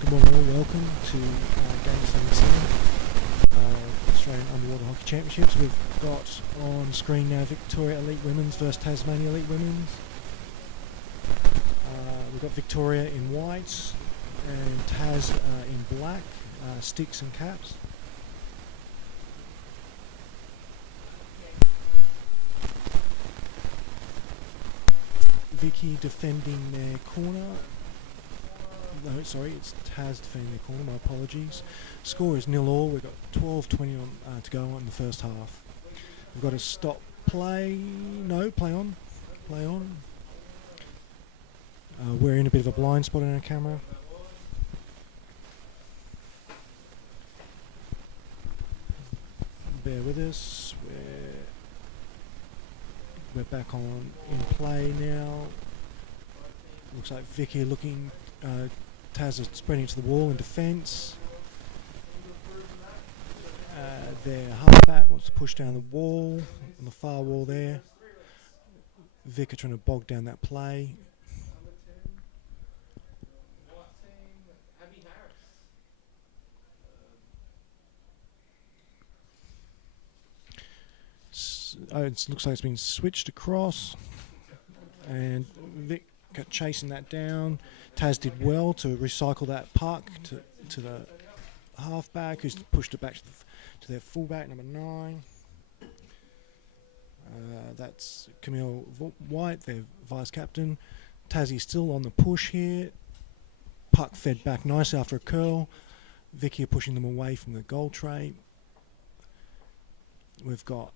Good morning all, welcome to Game 77 Australian Underwater Hockey Championships. We've got on screen now Victoria Elite Women's versus Tasmania Elite Women's. We've got Victoria in white and Tas in black, sticks and caps. Vicky defending their corner. No, sorry, it's Tas defending their corner, my apologies. Score is 0-0, we've got 12:20 to go on in the first half. We've got to stop play, no, play on. We're in a bit of a blind spot in our camera. Bear with us, we're back on in play now. Looks like Vicky looking, Tas is spreading to the wall in defence. Their halfback wants to push down the wall, on the far wall there. Vic are trying to bog down that play. It looks like it's been switched across, and Vic got chasing that down. Tas did well to recycle that puck to the halfback, who's pushed it back to their fullback, number 9. That's Camille White, their vice captain. Tassie still on the push here. Puck fed back nicely after a curl. Vicky are pushing them away from the goal tray. We've got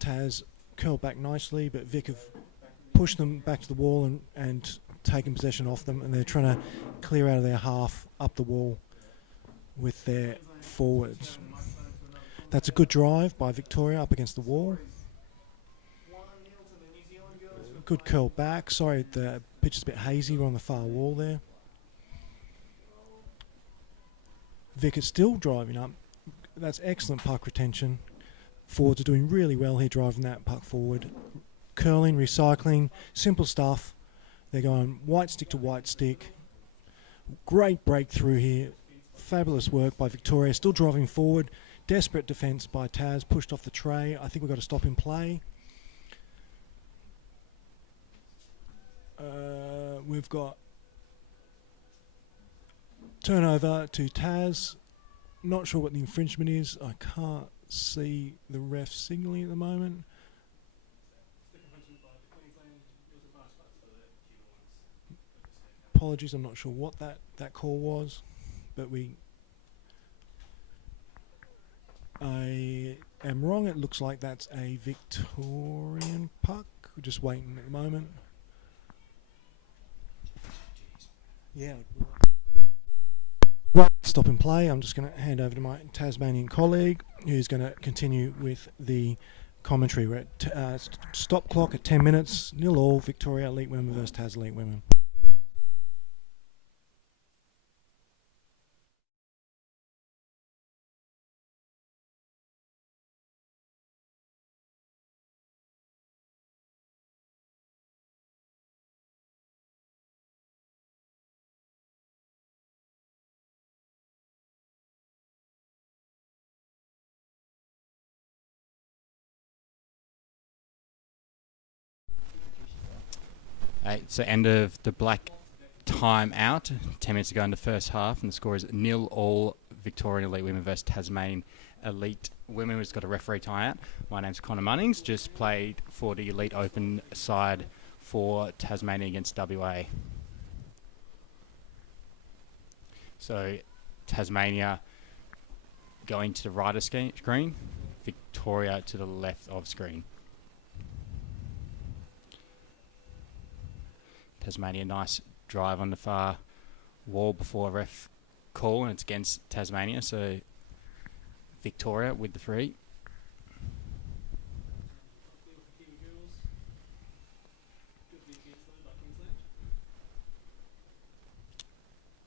Tas curled back nicely, but Vic have pushed them back to the wall and taken possession off them, and they're trying to clear out of their half up the wall with their forwards. That's a good drive by Victoria up against the wall. Good curl back. Sorry, the pitch is a bit hazy. We're on the far wall there. Vic is still driving up. That's excellent puck retention. Forwards are doing really well here, driving that puck forward. Curling, recycling, simple stuff. They're going white stick to white stick. Great breakthrough here. Fabulous work by Victoria. Still driving forward. Desperate defence by Tas. Pushed off the tray. I think we've got to stop in play. We've got turnover to Tas. Not sure what the infringement is. I can't see the ref signalling at the moment. Apologies, I'm not sure what that call was, but I am wrong. It looks like that's a Victorian puck. We're just waiting at the moment. Yeah. Well, stop and play. I'm just going to hand over to my Tasmanian colleague, who's going to continue with the commentary. We're at stop clock at 10 minutes. 0-0, Victoria Elite Women versus Tas Elite Women. It's the end of the black time out. 10 minutes to go in the first half, and the score is 0-0 Victorian Elite Women versus Tasmanian Elite Women. We've just got a referee tie out. My name's Connor Munnings, just played for the Elite Open side for Tasmania against WA. So Tasmania going to the right of screen, Victoria to the left of screen. Tasmania, nice drive on the far wall before a ref call, and it's against Tasmania, so Victoria with the free.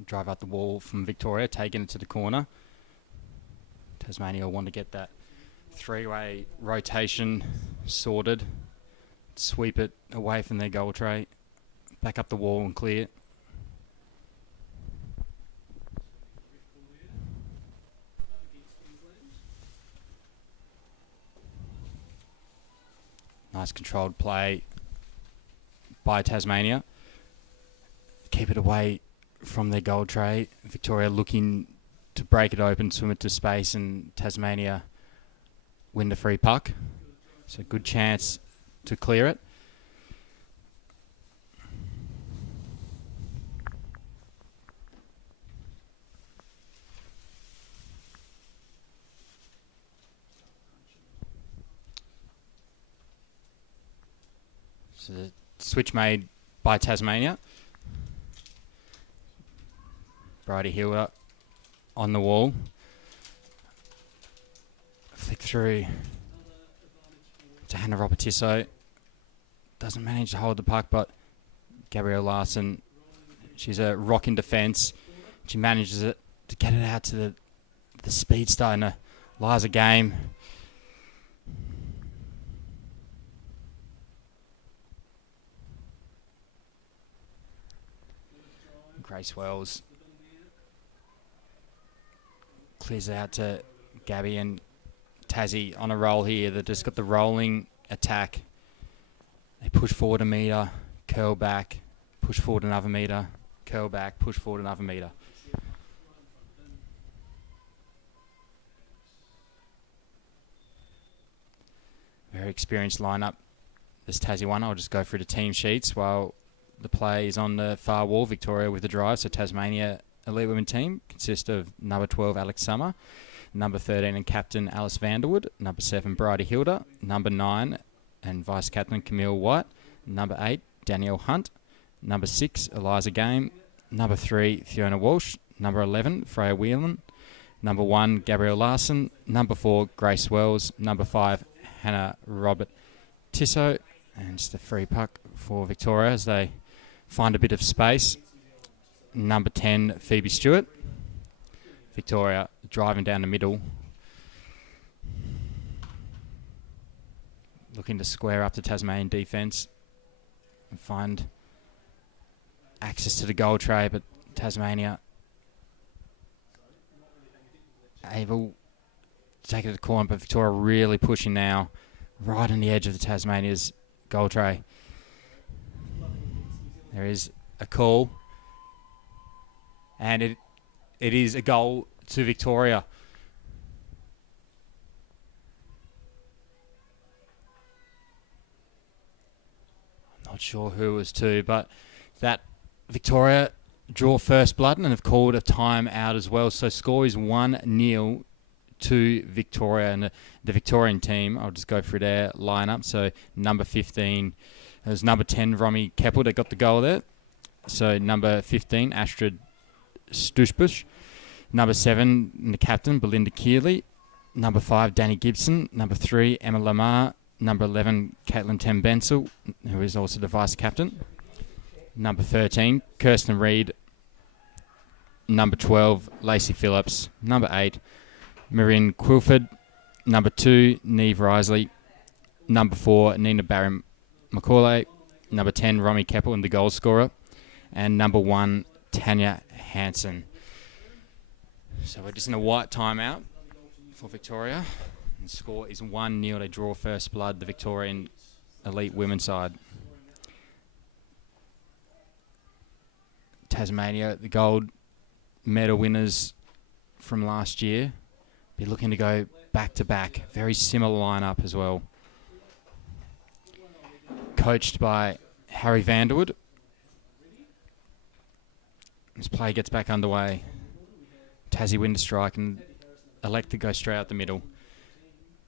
Drive out the wall from Victoria, taking it to the corner. Tasmania will want to get that three-way rotation sorted, sweep it away from their goal tray. Back up the wall and clear. Nice controlled play by Tasmania. Keep it away from their goal tray. Victoria looking to break it open, swim it to space, and Tasmania win the free puck. So good chance to clear it. So the switch made by Tasmania. Bridie Hilda on the wall. Flick through to Hannah Robertisso. Doesn't manage to hold the puck, but Gabrielle Larson, she's a rock in defence. She manages it to get it out to the speedster in a Liza game. Grace Wells clears out to Gabby, and Tassie on a roll here. They've just got the rolling attack. They push forward a metre, curl back, push forward another metre, curl back, push forward another metre. Very experienced lineup. This Tassie one, I'll just go through the team sheets while the play is on the far wall. Victoria with the drive. So Tasmania Elite Women team consists of number 12 Alex Summer, number 13 and captain Alice Vanderwood, number 7 Bridie Hilda, number 9 and vice captain Camille White, number 8 Danielle Hunt, number 6 Eliza Game, number 3 Fiona Walsh, number 11 Freya Whelan, number 1 Gabrielle Larson, number 4 Grace Wells, number 5 Hannah Robert Tissot, and just a free puck for Victoria as they find a bit of space. Number 10, Phoebe Stewart. Victoria driving down the middle. Looking to square up the Tasmanian defence and find access to the goal tray, but Tasmania able to take it to the corner, but Victoria really pushing now, right on the edge of the Tasmania's goal tray. There is a call, and it is a goal to Victoria. I'm not sure who it was to, but that Victoria draw first blood and have called a time out as well. So score is 1-0 to Victoria, and the Victorian team, I'll just go through their lineup. So number 15 is number 10 Romy Keppel that got the goal there. So number 15 Astrid Stushbush, number 7 the captain Belinda Keeley, number 5 Danny Gibson, number 3 Emma Lamar, number 11 Caitlin Tembensel, who is also the vice captain, number 13 Kirsten Reid, number 12 Lacey Phillips, number 8 Marin Quilford, number 2 Neve Risley, number 4 Nina Barry McCauley, number 10 Romy Keppel and the goal scorer, and number 1 Tanya Hansen. So we're just in a white timeout for Victoria. The score is 1-0. They draw first blood, the Victorian elite women's side. Tasmania, the gold medal winners from last year, be looking to go back-to-back. Very similar lineup as well. Coached by Harry Vanderwood. This play gets back underway. Tassie win the strike and elect to go straight out the middle.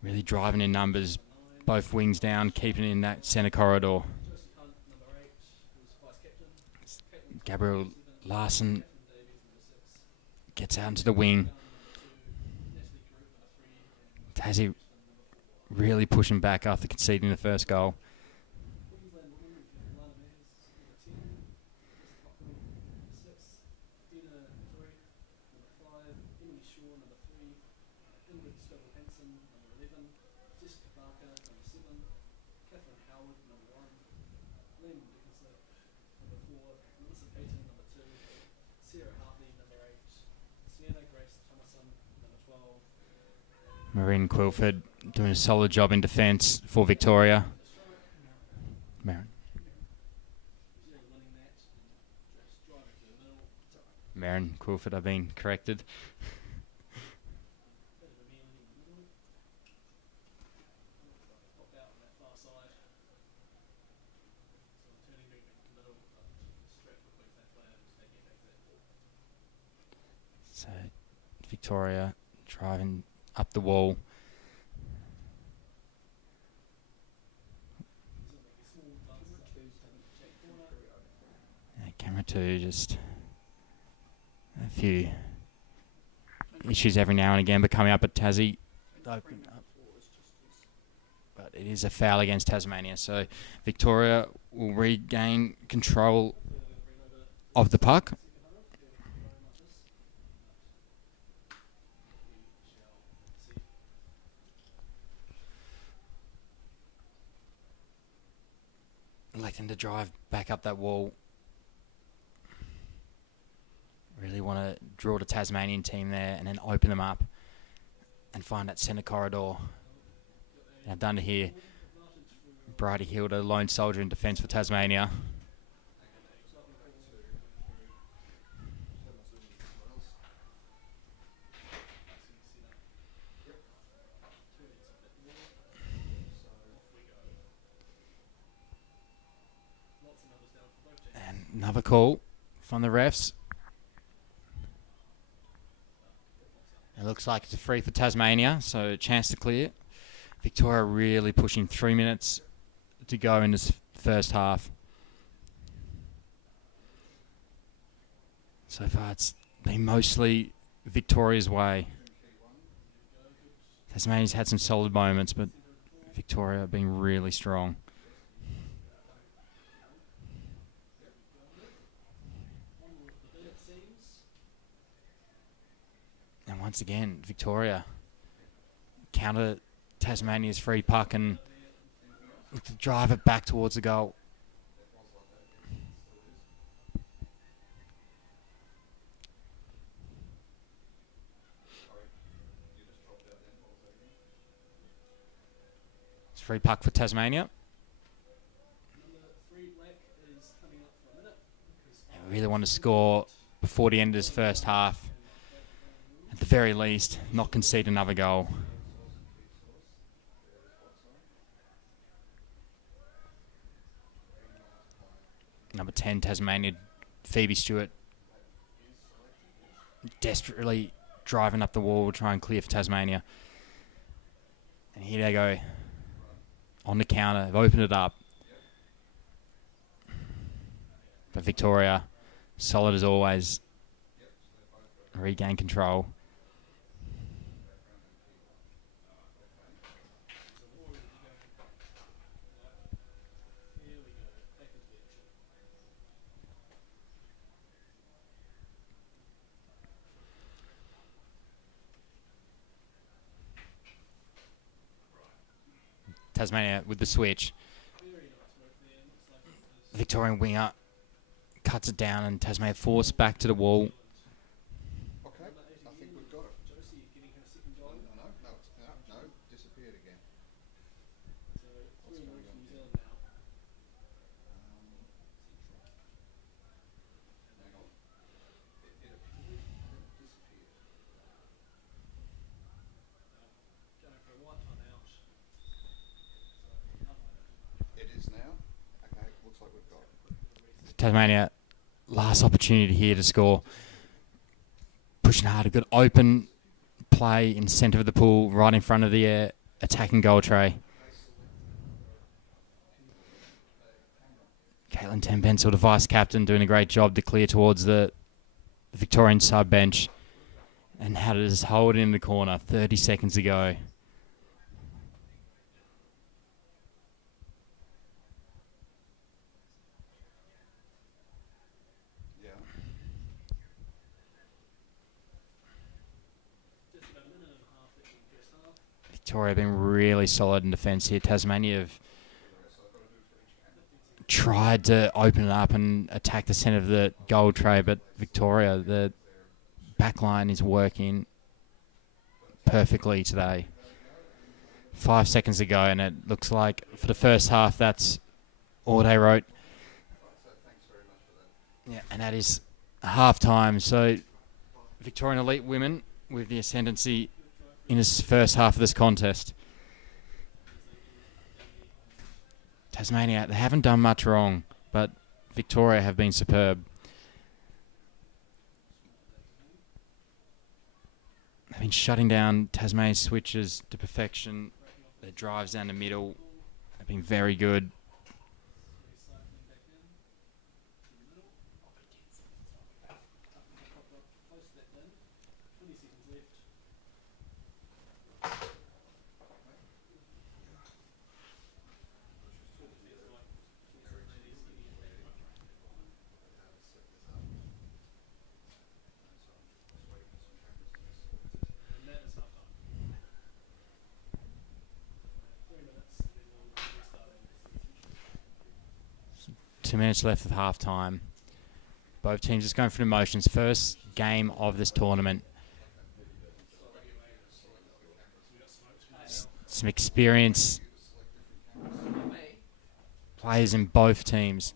Really driving in numbers. Both wings down, keeping it in that centre corridor. Gabrielle Larson gets out into the wing. Tassie really pushing back after conceding the first goal. Marin Quilford doing a solid job in defence for Victoria. Marin. Marin Crawford, I've been corrected. So Victoria driving up the wall. Camera 2, just a few issues every now and again, but coming up at Tassie. Open up. But it is a foul against Tasmania, so Victoria will regain control of the puck. Electing to drive back up that wall. Really want to draw the Tasmanian team there and then open them up and find that centre corridor. Now done to here. Bridie Hilda, lone soldier in defence for Tasmania. And another call from the refs. It looks like it's a free for Tasmania, so a chance to clear. Victoria really pushing 3 minutes to go in this first half. So far it's been mostly Victoria's way. Tasmania's had some solid moments, but Victoria have been really strong. And once again, Victoria counter Tasmania's free puck and look to drive it back towards the goal. It's free puck for Tasmania. They really want to score before the end of this first half. At the very least, not concede another goal. Number 10, Tasmania, Phoebe Stewart, desperately driving up the wall to try and clear for Tasmania. And here they go. On the counter, they've opened it up. But Victoria, solid as always, regain control. Tasmania with the switch. Victorian winger cuts it down and Tasmania forced back to the wall. Okay, I think we've got it. No, disappeared again. What's going on here? Hang on. It disappeared. It is now. Okay, looks like we've got it. Tasmania, last opportunity here to score. Pushing hard, a good open play in centre of the pool, right in front of the attacking goal tray. Caitlin Tenpencil, the vice captain, doing a great job to clear towards the Victorian sub bench. And how to just hold it in the corner, 30 seconds to go. Victoria have been really solid in defence here. Tasmania have tried to open it up and attack the centre of the goal tray, but Victoria, the back line is working perfectly today. 5 seconds to go, and it looks like for the first half that's Aude wrote. Yeah, and that is half time. So Victorian elite women with the ascendancy in this first half of this contest. Tasmania, they haven't done much wrong, but Victoria have been superb. They've been shutting down Tasmania's switches to perfection. Their drives down the middle have been very good. Two minutes left of half time. Both teams just going through the motions. First game of this tournament. Some experience players in both teams.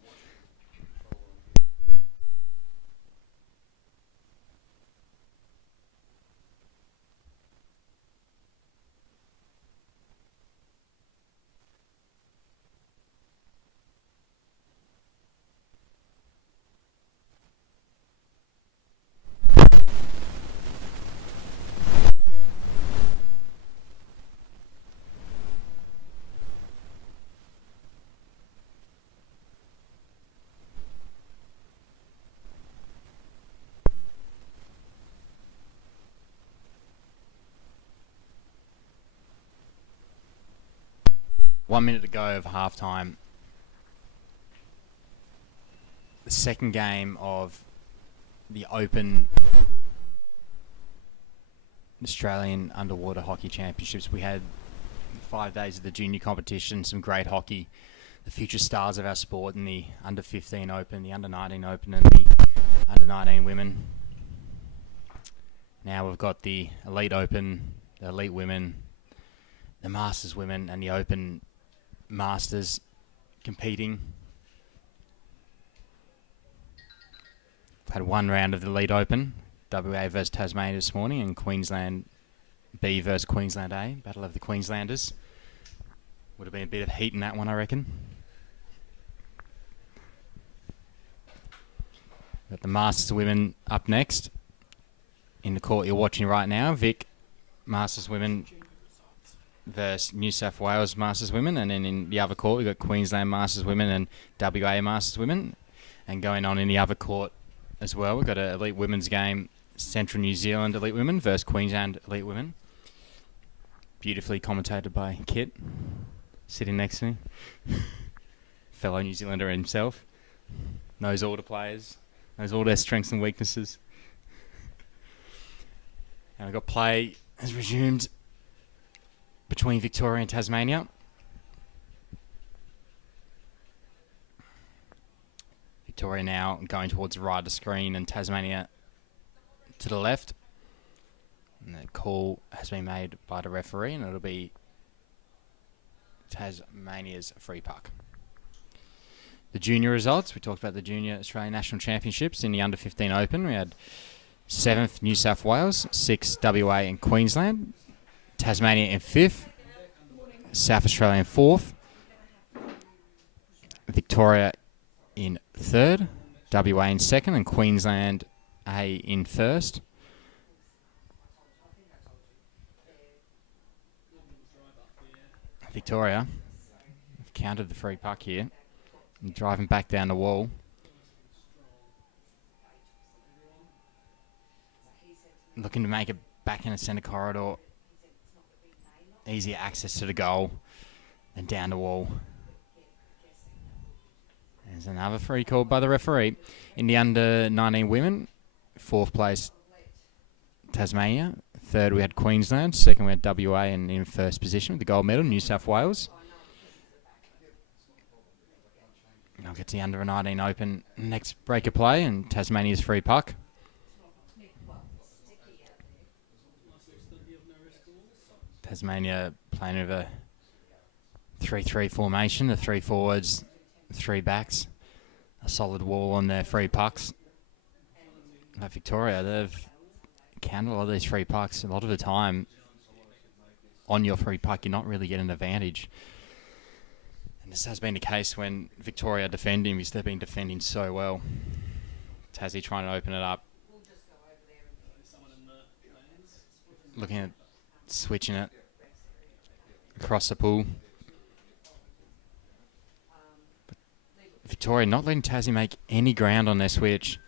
One minute to go of half time. The second game of the Open Australian Underwater Hockey Championships. We had 5 days of the junior competition, some great hockey. The future stars of our sport in the Under 15 Open, the Under 19 Open and the Under 19 Women. Now we've got the Elite Open, the Elite Women, the Masters Women and the Open Masters competing. We've had one round of the Elite Open, WA versus Tasmania this morning, and Queensland B versus Queensland A, Battle of the Queenslanders. Would have been a bit of heat in that one, I reckon. Got the Masters Women up next. In the court you're watching right now, VIC Masters Women versus New South Wales Masters Women, and then in the other court we've got Queensland Masters Women and WA Masters Women. And going on in the other court as well, we've got an Elite Women's game, Central New Zealand Elite Women versus Queensland Elite Women. Beautifully commentated by Kit, sitting next to me. Fellow New Zealander himself. Knows all the players, knows all their strengths and weaknesses. And we've got play has resumed between Victoria and Tasmania. Victoria now going towards the right of the screen and Tasmania to the left. And the call has been made by the referee and it'll be Tasmania's free puck. The junior results, we talked about the Junior Australian National Championships in the Under 15 Open. We had 7th New South Wales, 6th WA and Queensland. Tasmania in 5th, South Australia in 4th, Victoria in 3rd, WA in 2nd, and Queensland A in 1st. Victoria have countered the free puck here and driving back down the wall. Looking to make it back in the centre corridor. Easier access to the goal and down the wall. There's another free call by the referee. In the Under 19 Women, 4th place Tasmania. 3rd we had Queensland. 2nd we had WA, and in 1st position with the gold medal, New South Wales. I'll get to the Under 19 Open next break of play and Tasmania's free puck. Tasmania playing with a 3-3 formation, the 3 forwards three backs, a solid wall on their free pucks. But Victoria, they've counted a lot of these free pucks. A lot of the time, on your free puck, you're not really getting an advantage. And this has been the case when Victoria are defending, because they've been defending so well. Tassie trying to open it up. Looking at switching it across the pool. But Victoria not letting Tassie make any ground on their switch.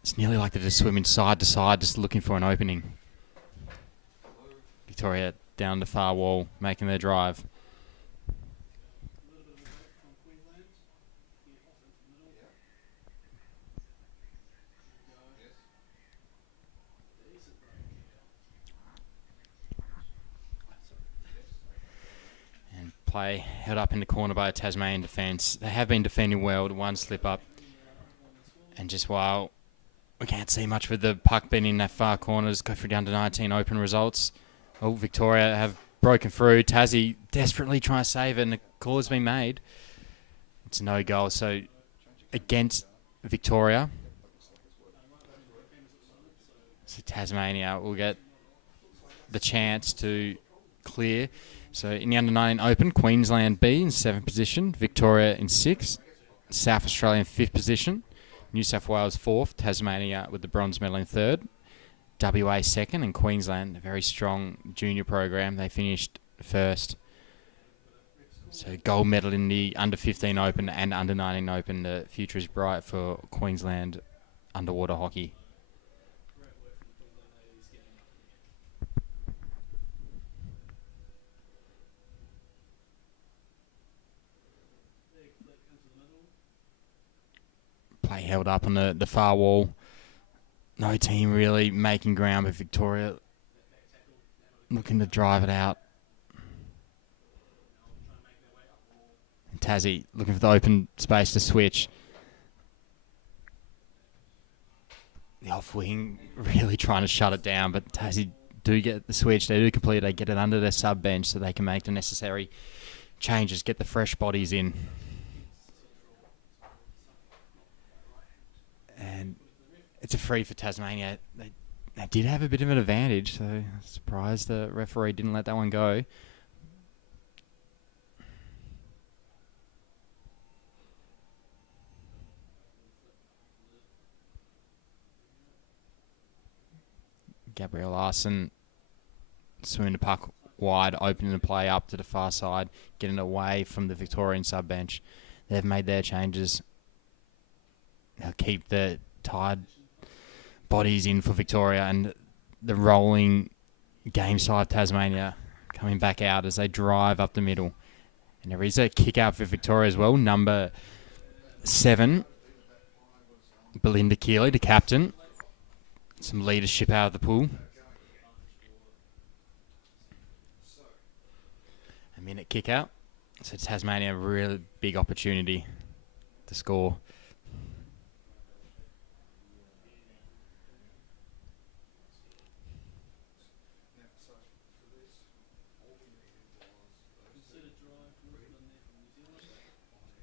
It's nearly like they're just swimming side to side, just looking for an opening. Victoria down the far wall, making their drive. And play held up in the corner by a Tasmanian defence. They have been defending well. The one slip up. And just while we can't see much with the puck being in that far corner, just go for the under-19 open results. Oh, Victoria have broken through. Tassie desperately trying to save it, and the call has been made. It's no goal, so against Victoria. So Tasmania will get the chance to clear. So in the under-19 open, Queensland B in 7th position, Victoria in 6th, South Australia in 5th position, New South Wales 4th, Tasmania with the bronze medal in 3rd, WA 2nd, and Queensland, a very strong junior program, they finished 1st. So gold medal in the under-15 open and under-19 open. The future is bright for Queensland underwater hockey. Play held up on the far wall. No team really making ground, but Victoria looking to drive it out. And Tassie looking for the open space to switch. The off wing really trying to shut it down, but Tassie do get the switch. They do complete it. They get it under their sub bench so they can make the necessary changes, get the fresh bodies in. And it's a free for Tasmania. They did have a bit of an advantage, so I'm surprised the referee didn't let that one go. Gabriel Larson swimming the puck wide, opening the play up to the far side, getting away from the Victorian sub bench. They've made their changes. They'll keep the tired bodies in for Victoria, and the rolling game side Tasmania coming back out as they drive up the middle. And there is a kick out for Victoria as well. Number 7, Belinda Keeley, the captain. Some leadership out of the pool. A minute kick out. So Tasmania, a really big opportunity to score.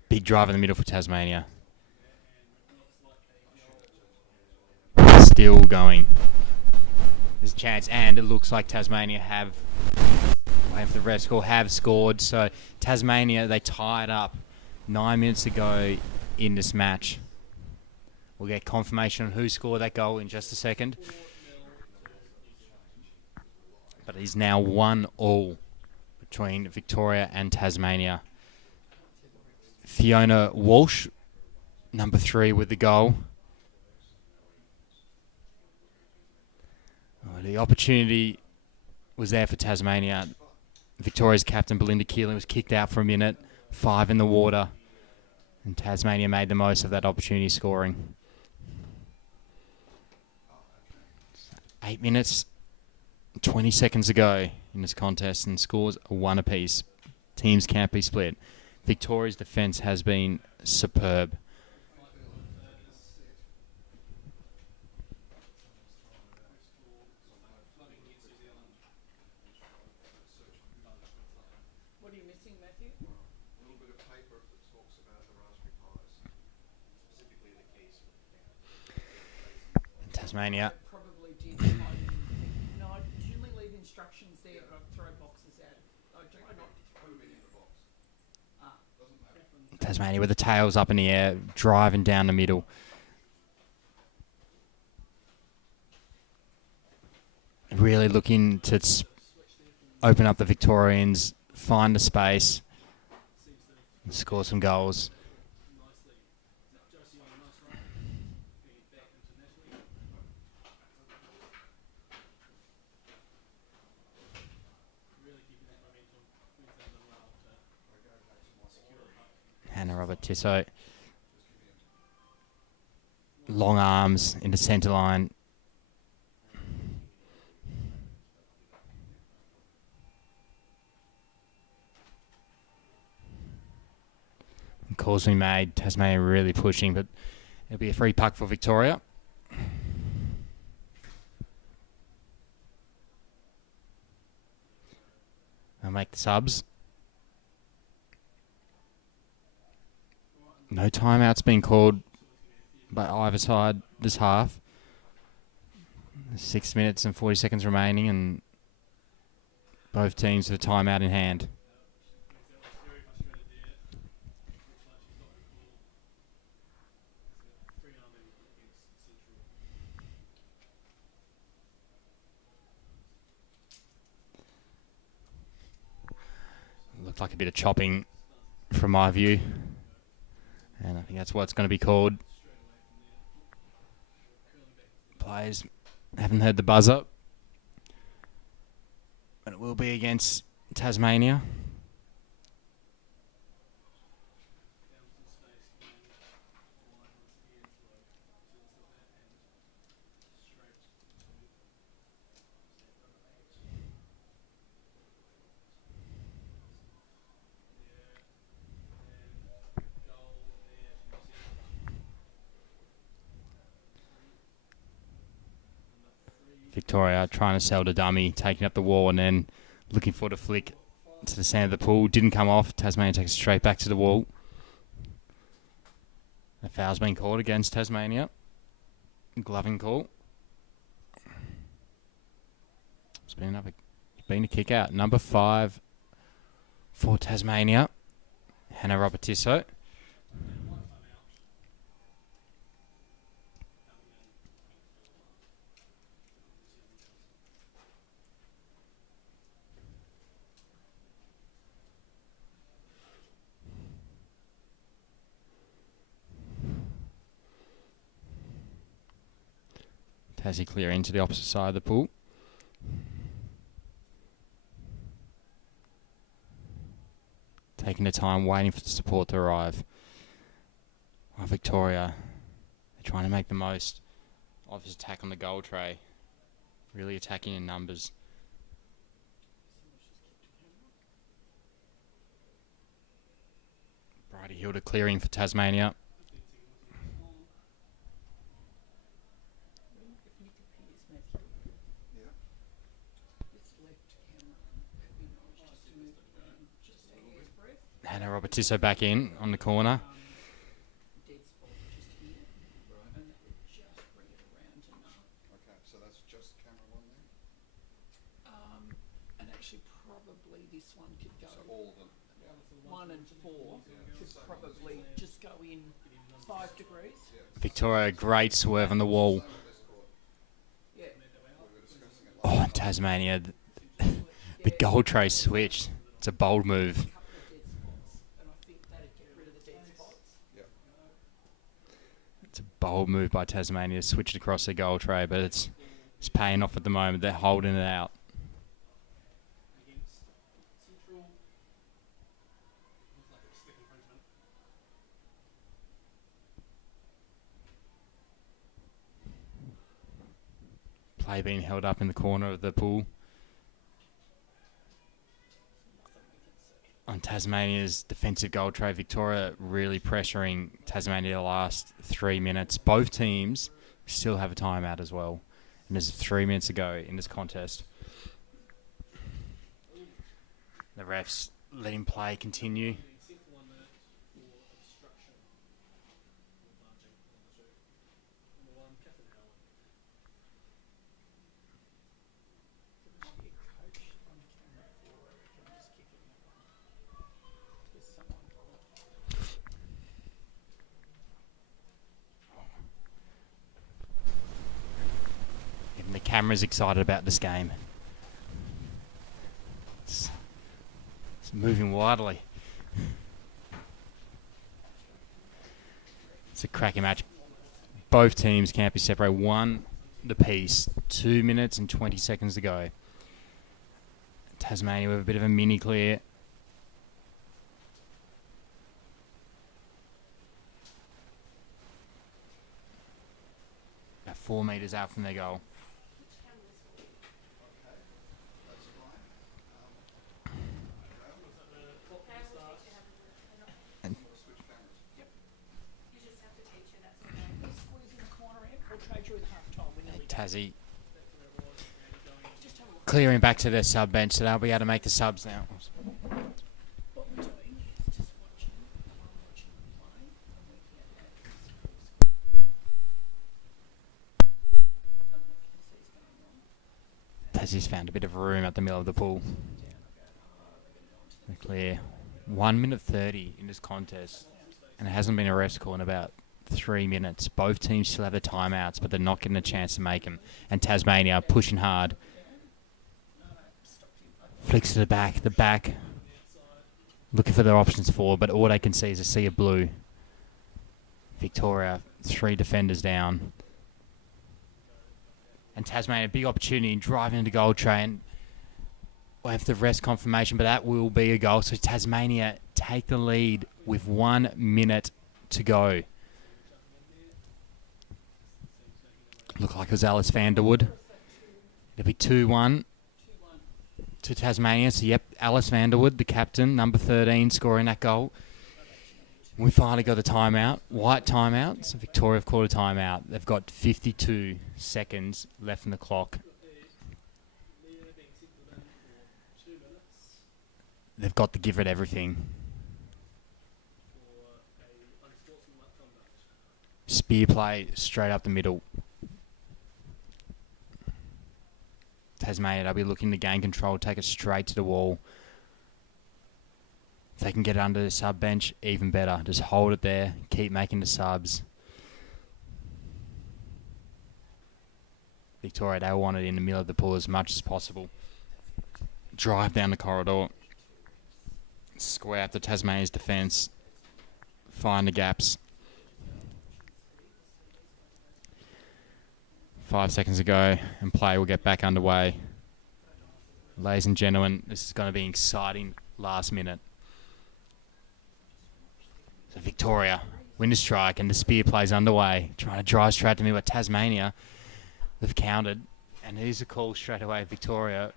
Big drive in the middle for Tasmania. Still going. There's a chance, and it looks like Tasmania have, waiting for the red score, have scored. So Tasmania, they tied up 9 minutes ago in this match. We'll get confirmation on who scored that goal in just a second. But it is now 1-1 between Victoria and Tasmania. Fiona Walsh, number 3, with the goal. The opportunity was there for Tasmania. Victoria's captain, Belinda Keelan, was kicked out for a minute. 5 in the water. And Tasmania made the most of that opportunity, scoring. 8 minutes, 20 seconds ago in this contest, and scores 1 apiece. Teams can't be split. Victoria's defence has been superb. What are you missing, Matthew? A little bit of paper Tasmania. Probably did. No, I usually leave instructions there, but I throw boxes out. I do not. Tasmania with the tails up in the air, driving down the middle. Really looking to open up the Victorians, find the space, and score some goals. Hannah Robert Tissot. Long arms into centre line. Calls being made. Tasmania really pushing, but it'll be a free puck for Victoria. They'll make the subs. No timeouts being called by either side this half. 6 minutes and 40 seconds remaining, and both teams with a timeout in hand. Looked like a bit of chopping from my view, and I think that's what's going to be called. Players haven't heard the buzzer, but it will be against Tasmania. Victoria trying to sell the dummy, taking up the wall, and then looking for the flick to the centre of the pool. Didn't come off. Tasmania takes it straight back to the wall. A foul's been called against Tasmania. Gloving call. It's been a kick out. Number 5 for Tasmania. Hannah Robertisso. Tassie clear into the opposite side of the pool. Taking the time, waiting for the support to arrive. While Victoria, they're trying to make the most of his attack on the goal tray. Really attacking in numbers. Bridie Hilda clearing for Tasmania. Hannah Robertisso back in on the corner. Okay, so that's just camera 1 there? And actually probably this one could go. So all of them? 1 and 4 could probably just go in 5 degrees. Victoria, great swerve on the wall. Yeah. Oh, and Tasmania, the goal tray switch. It's a bold move. It's a bold move by Tasmania to switch it across the goal tray, but it's paying off at the moment. They're holding it out. Play being held up in the corner of the pool. On Tasmania's defensive goal tray, Victoria really pressuring Tasmania the last 3 minutes. Both teams still have a timeout as well. And there's 3 minutes to go in this contest. The refs letting play continue. camera's excited about this game. It's moving wildly. It's a cracking match. Both teams can't be separated. One apiece. 2 minutes and 20 seconds to go. Tasmania with a bit of a mini clear. About 4 metres out from their goal. Tassie clearing back to their sub bench, so they'll be able to make the subs now. Tassie's found a bit of room at the middle of the pool. They're clear. 1 minute 30 in this contest, and it hasn't been a rest call in about 3 minutes. Both teams still have the timeouts, but they're not getting a chance to make them. And Tasmania pushing hard. Flicks to the back. Looking for their options forward, but all they can see is a sea of blue. Victoria, 3 defenders down. And Tasmania, big opportunity, driving into goal train. We'll have the rest confirmation, but that will be a goal. So Tasmania take the lead with 1 minute to go. Looked like it was Alice Vanderwood. It'll be 2-1 to Tasmania. So, yep, Alice Vanderwood, the captain, number 13, scoring that goal. We finally got a timeout. White timeout. So, Victoria have called a timeout. They've got 52 seconds left in the clock. They've got to give it everything. Spear play straight up the middle. Tasmania, they'll be looking to gain control, take it straight to the wall. If they can get it under the sub bench, even better. Just hold it there, keep making the subs. Victoria, they want it in the middle of the pool as much as possible. Drive down the corridor. Square up the Tasmania's defence. Find the gaps. 5 seconds ago, and play will get back underway. Ladies and gentlemen, this is going to be an exciting last minute. So Victoria win the strike, and the spear plays underway, trying to drive straight to me, but Tasmania, they've countered, and here's a call straight away. Victoria,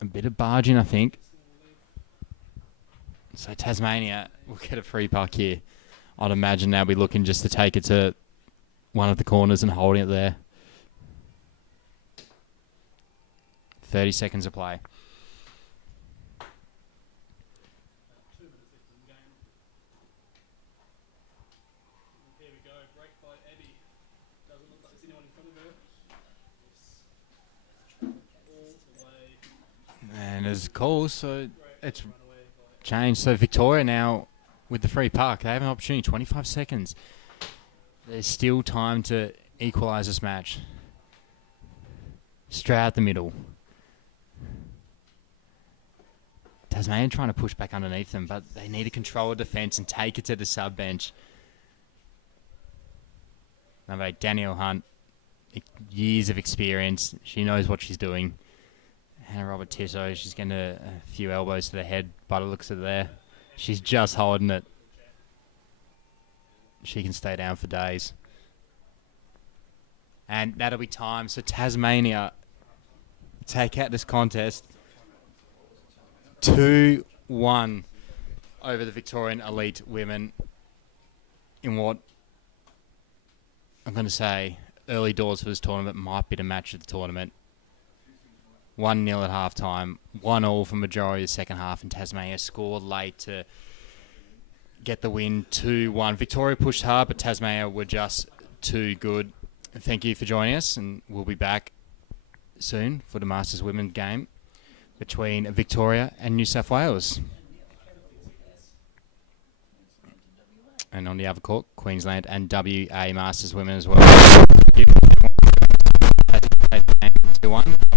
a bit of barging, I think. So Tasmania will get a free puck here. I'd imagine they'll be looking just to take it to one of the corners and holding it there. 30 seconds of play. Here we go, break by Abby. Doesn't look like there's anyone in front of her. All the way. And there's a call, so it's changed. So Victoria now with the free puck. They have an opportunity, 25 seconds. There's still time to equalise this match. Straight out the middle. Tasmania trying to push back underneath them, but they need to control a defence and take it to the sub bench. Number 8, Danielle Hunt, years of experience. She knows what she's doing. Hannah Robert Tissot, she's getting a few elbows to the head by the looks of it there. She's just holding it. She can stay down for days. And that'll be time. So Tasmania take out this contest 2-1 over the Victorian elite women in what I'm going to say early doors for this tournament might be the match of the tournament. 1-0 at half time, 1-1 for majority of the second half, and Tasmania scored late to get the win 2-1. Victoria pushed hard, but Tasmania were just too good. Thank you for joining us, and we'll be back soon for the Masters Women game between Victoria and New South Wales. And on the other court, Queensland and WA Masters Women as well. one.